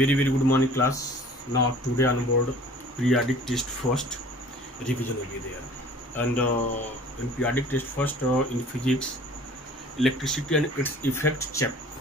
Very good morning class. Now today on board periodic test first revision will be there, and in periodic test first in physics electricity and its effect chapter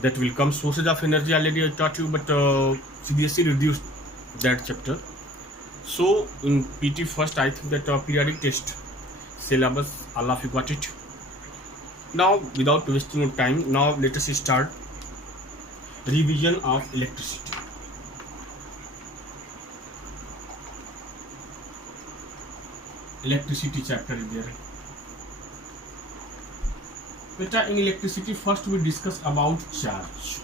that will come. Sources of energy already I taught you, but CBSE reduced that chapter. So in PT first I think that periodic test syllabus all of you got it. Now without wasting your time, now let us start revision of electricity. Electricity chapter is there. Beta, in electricity first we discuss about charge.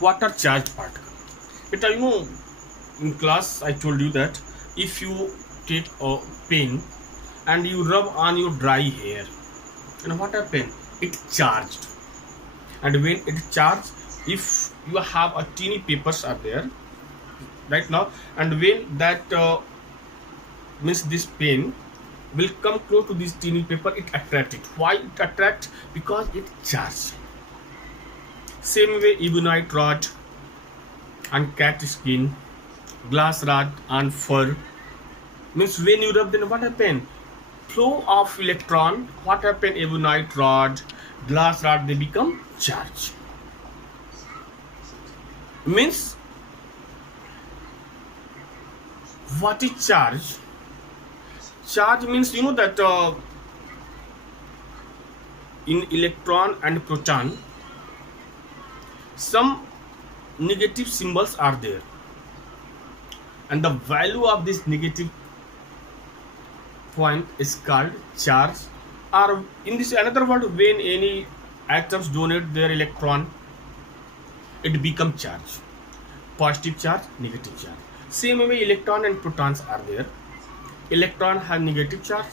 What are charged particles? Beta, in class I told you that if you take a pen and you rub on your dry hair, and what happens? It charged. And when it charged, if you have a teeny papers are there right now, and when that means this pen will come close to this teeny paper, it attract it. Why it attract? Because it charged. Same way ebonite rod and cat skin, glass rod and fur, means when you rub, then what happen? Flow of electron. What happen? Ebonite rod, glass rod, they become charge. Means what is charge? Charge means that in electron and proton some negative symbols are there, and the value of this negative point is called charge, or in this another word, when any atoms donate their electron, it becomes charge. Positive charge, negative charge. Same way electron and protons are there. Electron has negative charge,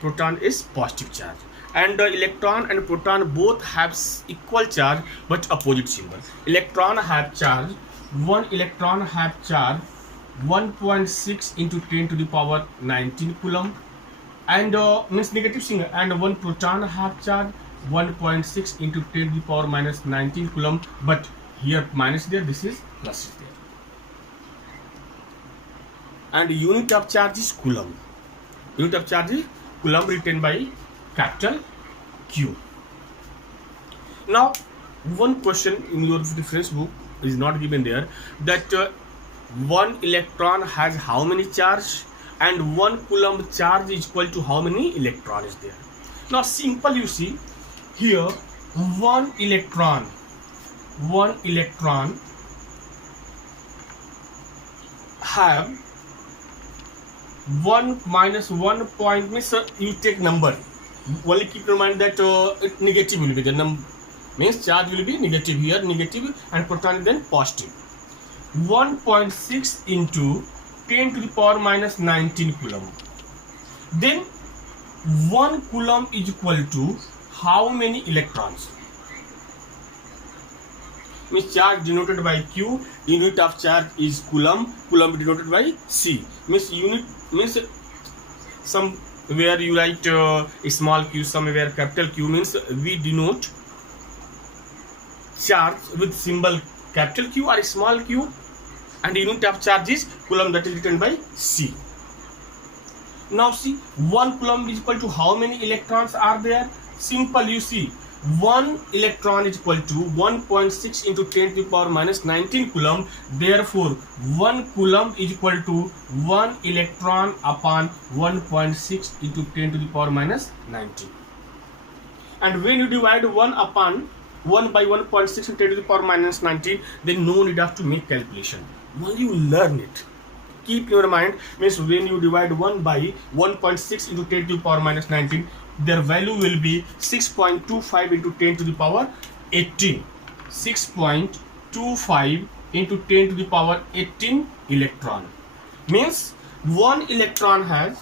proton is positive charge, and electron and proton both have equal charge but opposite symbol. Electron have charge, one electron have charge 1.6 into 10 to the power 19 coulomb, and means negative symbol, and one proton have charge 1.6 into 10 to the power minus 19 coulomb, but here minus there, this is plus is there. And unit of charge is coulomb. Unit of charge is coulomb, written by capital Q. Now one question in your reference book is not given there, that one electron has how many charge, and 1 coulomb charge is equal to how many electron is there. Now simple, you see here one electron have 1 minus 1 point, means you take number, only keep in mind that negative will be the number, means charge will be negative here, negative, and proton then positive. 1.6 into 10 to the power minus 19 coulomb. Then 1 coulomb is equal to how many electrons? Means charge denoted by Q, unit of charge is coulomb, coulomb denoted by C. Means unit means somewhere you write a small q, somewhere capital Q, means we denote charge with symbol capital Q or small q, and unit of charge is coulomb, that is written by C. Now see, 1 coulomb is equal to how many electrons are there? Simple, you see 1 electron is equal to 1.6 into 10 to the power minus 19 coulomb. Therefore 1 coulomb is equal to 1 electron upon 1.6 into 10 to the power minus 19. And when you divide 1 upon 1 by 1.6 into 10 to the power minus 19, then no need of to make calculation. Only you learn it. Keep your mind, means when you divide 1 by 1.6 into 10 to the power minus 19, their value will be 6.25 into 10 to the power 18. 6.25 into 10 to the power 18 electron. Means 1 electron has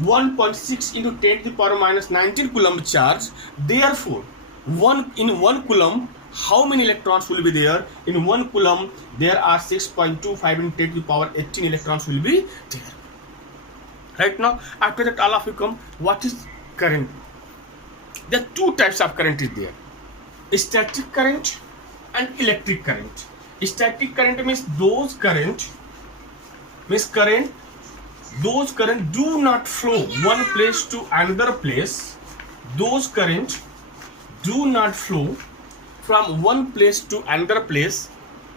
1.6 into 10 to the power minus 19 coulomb charge. Therefore, in 1 coulomb, how many electrons will be there? In 1 coulomb, there are 6.25 into 10 to the power 18 electrons will be there. Right now, after that, all of you come, what is current? There are two types of current is there: static current and electric current. Static current means those current do not flow one place to another place. Those current do not flow from one place to another place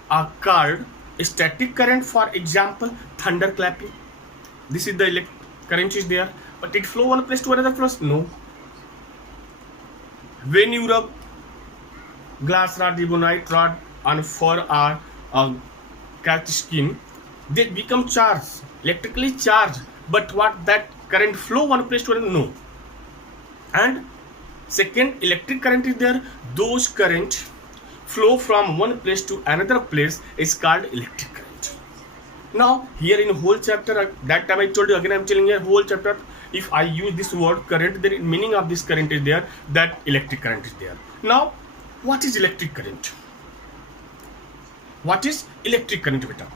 are called static current. For example, thunderclapping. This is the current is there, but it flow one place to another place? No. When you rub glass rod, ebonite rod on fur or cat skin, they become charged, electrically charged. But what that current flow one place to another? No. And second, electric current is there. Those current flow from one place to another place is called electric current. Now here in whole chapter, that time I told you, again I am telling you, whole chapter, if I use this word current, then meaning of this current is there, that electric current is there. Now what is electric current? What is electric current, beta?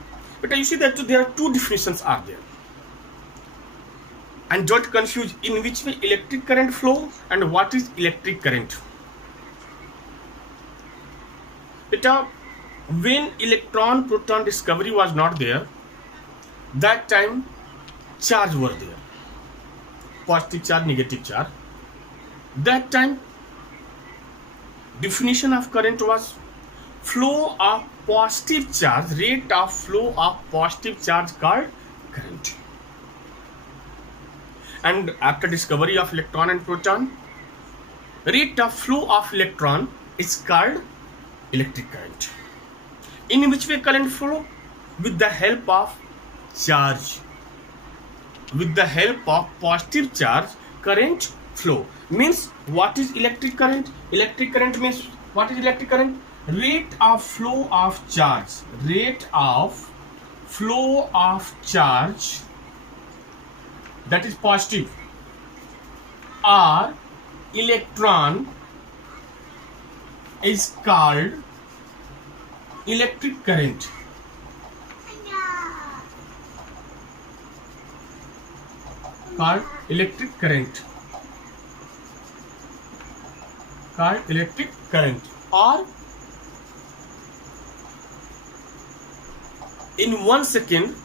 Beta, you see that there are two definitions are there. And don't confuse in which way electric current flow and what is electric current. Beta, when electron proton discovery was not there, that time charge were there, positive charge, negative charge. That time definition of current was flow of positive charge, rate of flow of positive charge called current. And after discovery of electron and proton, rate of flow of electron is called electric current. In which way current flow? With the help of charge. With the help of positive charge, current flow. Means what is electric current? Electric current means what is electric current? Rate of flow of charge. Rate of flow of charge, that is positive, or electron is called electric current. Called electric current. Called electric current. Or in 1 second,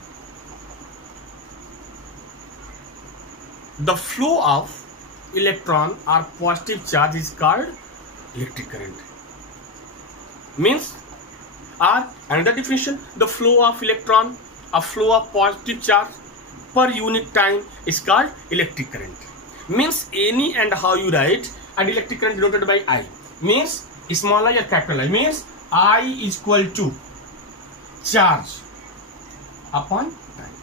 the flow of electron or positive charge is called electric current. Means, or another definition, the flow of electron, a flow of positive charge per unit time is called electric current. Means any and how you write, and electric current denoted by I. Means small I or capital I. Means I is equal to charge upon time.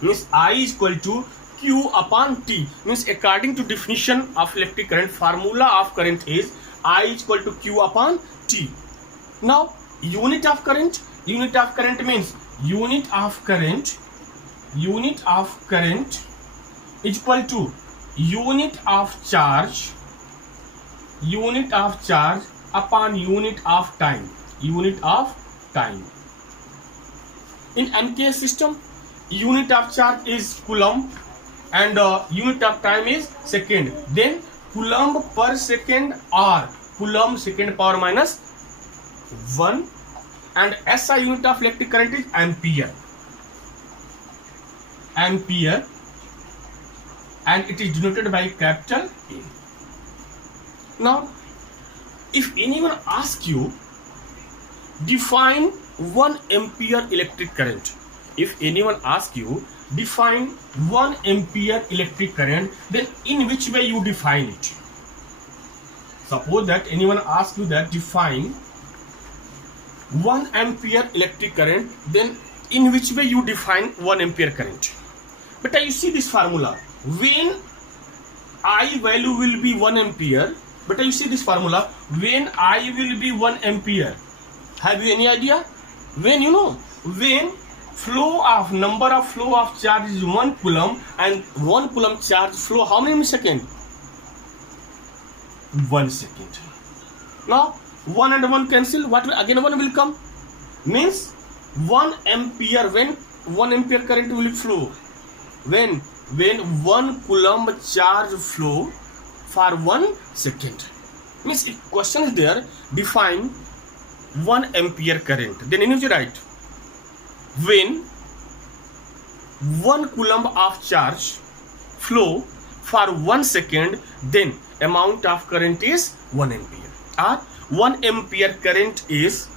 Means I is equal to Q upon T. Means according to definition of electric current, formula of current is I is equal to Q upon T. Now unit of current means unit of current is equal to unit of charge upon unit of time. In MKS system, unit of charge is coulomb and unit of time is second. Then coulomb per second or coulomb second power minus 1, and SI unit of electric current is ampere, and it is denoted by capital A. Now if anyone asks you define 1 ampere electric current, if anyone asks you define 1 ampere electric current, then in which way you define it? Suppose that anyone asks you that define 1 ampere electric current, then in which way you define 1 ampere current? But you see this formula, when I value will be 1 ampere, but you see this formula, when I will be 1 ampere, have you any idea? When you know, when number of flow of charge is 1 coulomb, and 1 coulomb charge flow how many seconds? 1 second. Now 1 and 1 cancel, what will, again 1 will come, means 1 ampere, when 1 ampere current will flow, when 1 coulomb charge flow for 1 second. Means if question is there, define 1 ampere current, then you need to write when 1 coulomb of charge flow for 1 second, then amount of current is 1 ampere, or 1 ampere current is,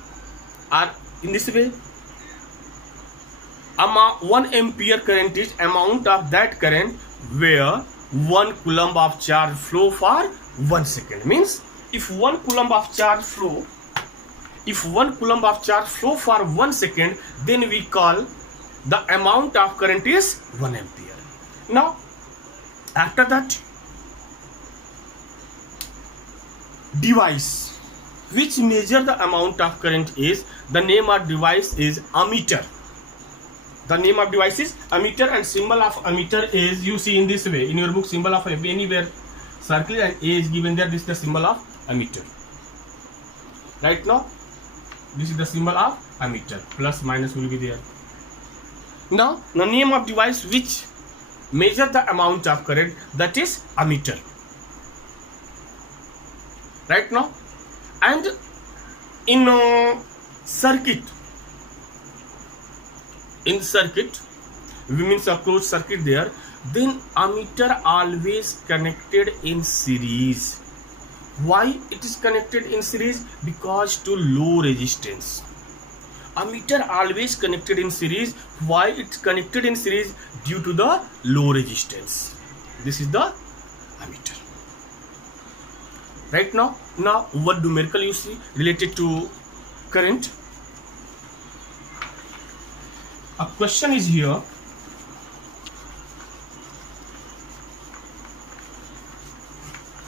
or in this way, 1 ampere current is amount of that current where 1 coulomb of charge flow for 1 second. Means if 1 coulomb of charge flow, for 1 second, then we call the amount of current is 1 ampere. Now after that, device which measure the amount of current is, the name of device is ammeter. The name of device is ammeter, and symbol of ammeter is, you see in this way in your book, symbol of anywhere circle and A is given there. This is the symbol of ammeter. Right now, this is the symbol of ammeter. Plus minus will be there. Now the name of device which measure the amount of current, that is ammeter. Right now, and in circuit, we means a closed circuit there, then ammeter always connected in series. Why it is connected in series? Because to low resistance. Ammeter always connected in series. Why it's connected in series? Due to the low resistance. This is the ammeter. Right now what numerical you see related to current? A question is here.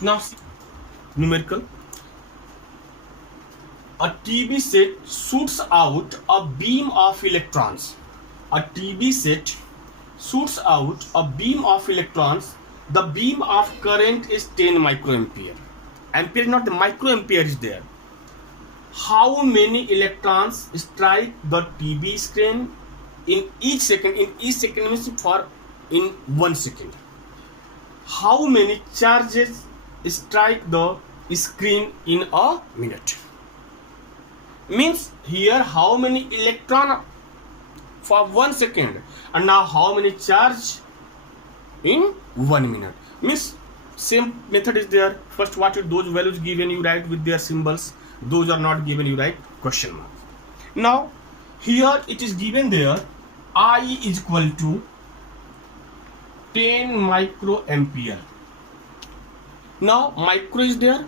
Now see, numerical. A TB set shoots out a beam of electrons. A TB set shoots out a beam of electrons. The beam of current is 10 microampere. Ampere, not the microampere is there. How many electrons strike the TB screen in each second? In each second means in 1 second. How many charges strike the screen in a minute? Means here how many electron for 1 second, and now how many charge in 1 minute. Means same method is there. First, what is those values given, you write with their symbols. Those are not given, you write question mark. Now here it is given there, I is equal to 10 microampere. Now micro is there,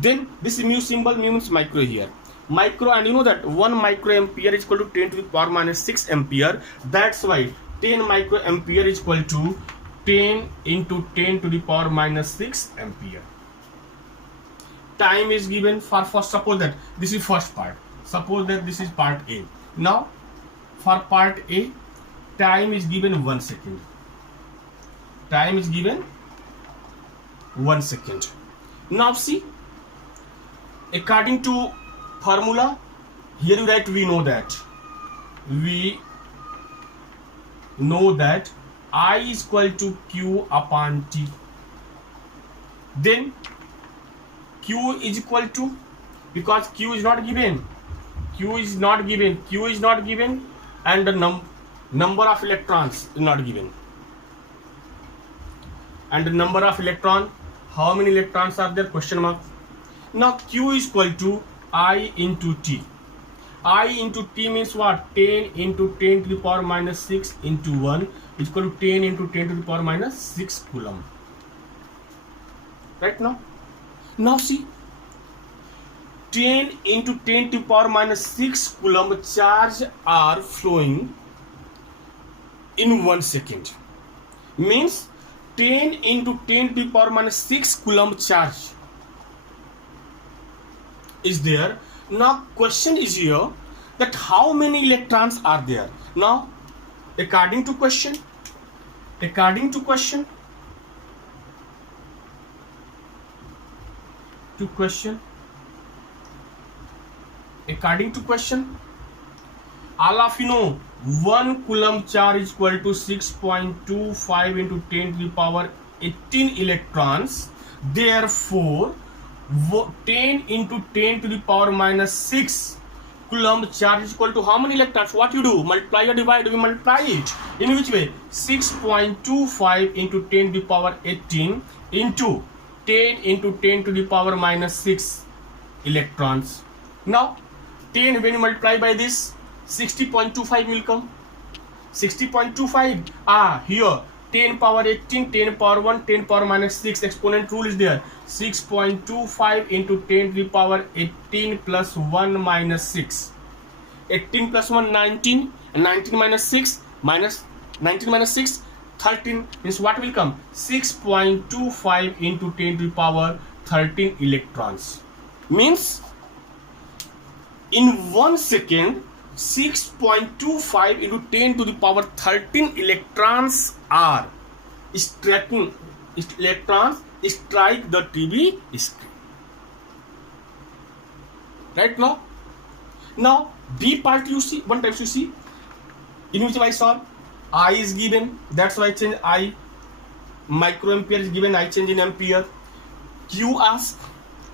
then this mu symbol means micro here. Micro, and you know that 1 microampere is equal to 10 to the power minus 6 ampere. That's why 10 microampere is equal to 10 into 10 to the power minus 6 ampere. Time is given for first, suppose that this is first part. Suppose that this is part A. Now for part A, time is given 1 second. Time is given 1 second. Now see, according to formula, here you write, we know that I is equal to Q upon T. Then Q is equal to, because Q is not given, and the number of electrons is not given. And the number of electron, how many electrons are there? Question mark. Now Q is equal to I into T. I into T means what? 10 into 10 to the power minus 6 into 1 is equal to 10 into 10 to the power minus 6 coulomb. Right now? Now see, 10 into 10 to the power minus 6 coulomb charge are flowing in 1 second. Means 10 into 10 to the power minus 6 coulomb charge is there. Now question is here that how many electrons are there. Now according to question, all of you know 1 coulomb charge is equal to 6.25 into 10 to the power 18 electrons. Therefore 10 into 10 to the power minus 6 coulomb charge is equal to how many electrons? What you do? Multiply or divide? We multiply it. In which way? 6.25 into 10 to the power 18 into 10 into 10 to the power minus 6 electrons. Now 10 when you multiply by this, 60.25 will come. 60.25 here 10 power 18, 10 power 1, 10 power minus 6 exponent rule is there. 6.25 into 10 to the power 18 plus 1 minus 6. 18 plus 1 19, and 19 minus 6 minus 19 minus 6 13 means what will come? 6.25 into 10 to the power 13 electrons. Means in 1 second 6.25 into 10 to the power 13 electrons are striking electrons strike the TV screen. Right now? Now B part you see, one type you see, in which I solve. I is given, that's why I change I. Microampere is given, I change in ampere. Q ask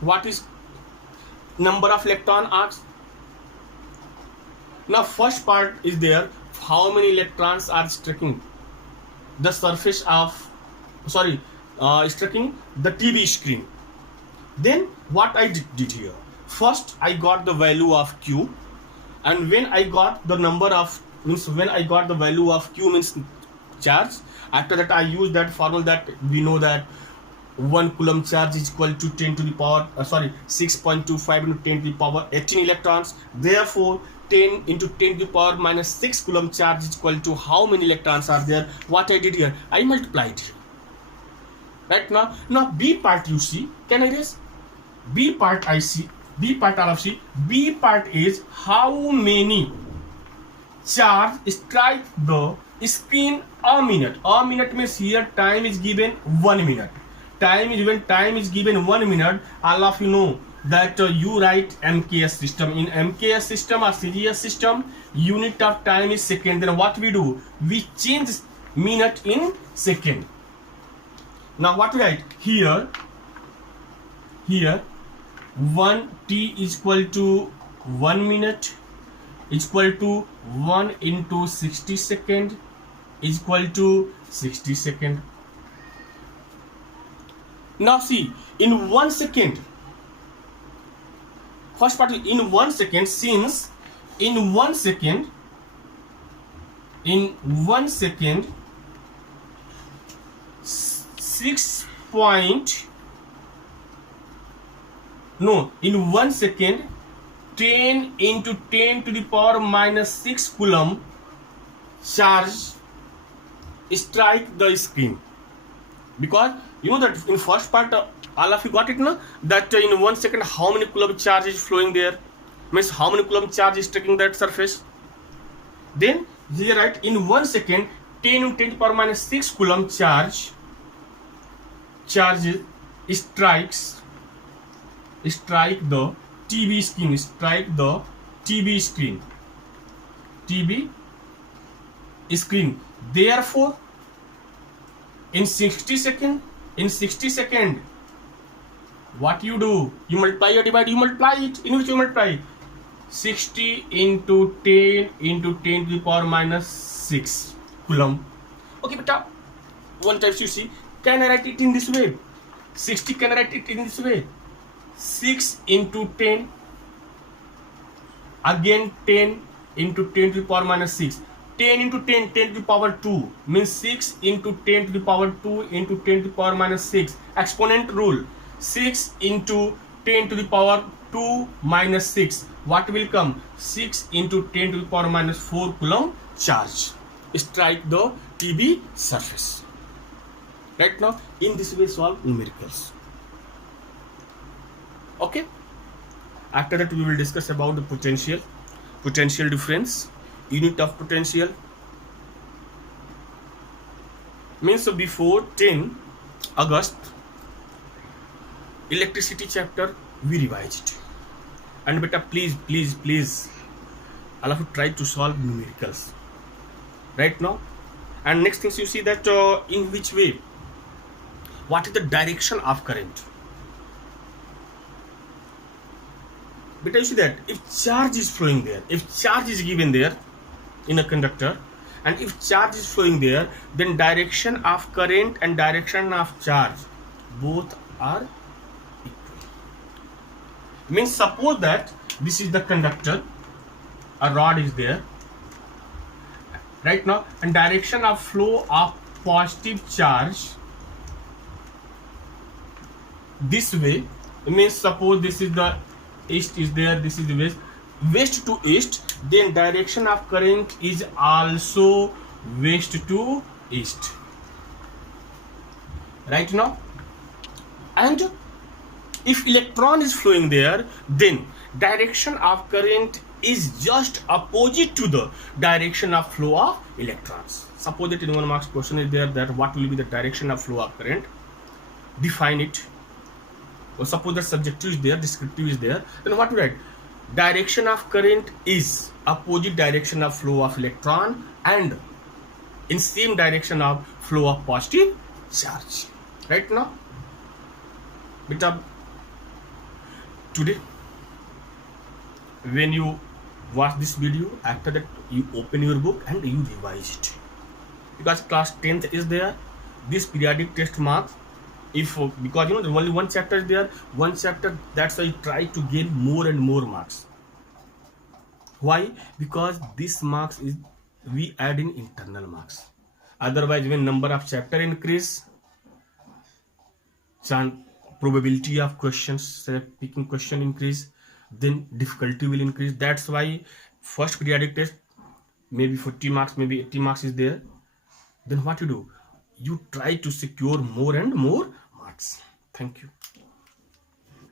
what is number of electron asked. Now first part is there, how many electrons are striking the surface of striking the TV screen. Then what I did here, first I got the value of Q, and when I got the number of when I got the value of Q means charge, after that I use that formula that we know that 1 coulomb charge is equal to 10 to the power 6.25 into 10 to the power 18 electrons. Therefore 10 into 10 to the power minus 6 coulomb charge is equal to how many electrons are there? What I did here, I multiplied. Right now B part you see, can I erase? B part I see, B part out of C. B part is how many charge strike the screen a minute. A minute means here time is given 1 minute. Time is given 1 minute. All of you know that you write MKS system. In MKS system or CGS system, unit of time is second. Then what we do? We change minute in second. Now what we write here? 1 t is equal to 1 minute is equal to 1 into 60 second is equal to 60 second. Now see, in 1 second, first part is in 1 second, since in 1 second 6 point no in 1 second 10 into 10 to the power minus 6 coulomb charge strike the screen. Because you know that in first part all of you got it now, that in 1 second how many coulomb charge is flowing there, means how many coulomb charge is striking that surface. Then here right, in 1 second 10 into 10 to the power minus 6 coulomb charge strike the TV screen. Therefore in 60 second what you do, you multiply or divide, you multiply it. In which you multiply 60 into 10 into 10 to the power minus 6 coulomb. Okay beta, one types you see, can I write it in this way? 60 can I write it in this way, 6 into 10 again 10 into 10 to the power minus 6. 10 into 10, 10 to the power 2 means 6 into 10 to the power 2 into 10 to the power minus 6. Exponent rule, 6 into 10 to the power 2 minus 6. What will come? 6 into 10 to the power minus 4 coulomb charge strike the TV surface. Right now, in this way solve numericals. Okay. After that, we will discuss about the potential difference, unit of potential. Means before 10 August, electricity chapter we revised. And beta, please, all of you try to solve numericals. Right now, and next things you see that in which way, what is the direction of current. But you see that if charge is flowing there, if charge is given there in a conductor, and if charge is flowing there, then direction of current and direction of charge both are equal. Means suppose that this is the conductor, a rod is there right now, and direction of flow of positive charge this way. It means suppose this is the east is there, this is the west to east, then direction of current is also west to east, right now. And if electron is flowing there, then direction of current is just opposite to the direction of flow of electrons. Suppose that in 1 marks question is there that what will be the direction of flow of current, define it. Or suppose that subjective is there, descriptive is there, then what we write? Direction of current is opposite direction of flow of electron and in same direction of flow of positive charge. Right now, beta, today when you watch this video, after that you open your book and you revise it, because class 10th is there. This periodic test marks, if because you know only one chapter is there, one chapter, that's why you try to gain more and more marks. Why? Because this marks is we add in internal marks. Otherwise, when number of chapter increase, probability of questions, picking question increase, then difficulty will increase. That's why first periodic test maybe 40 marks, maybe 80 marks is there. Then what you do? You try to secure more and more marks. Thank you.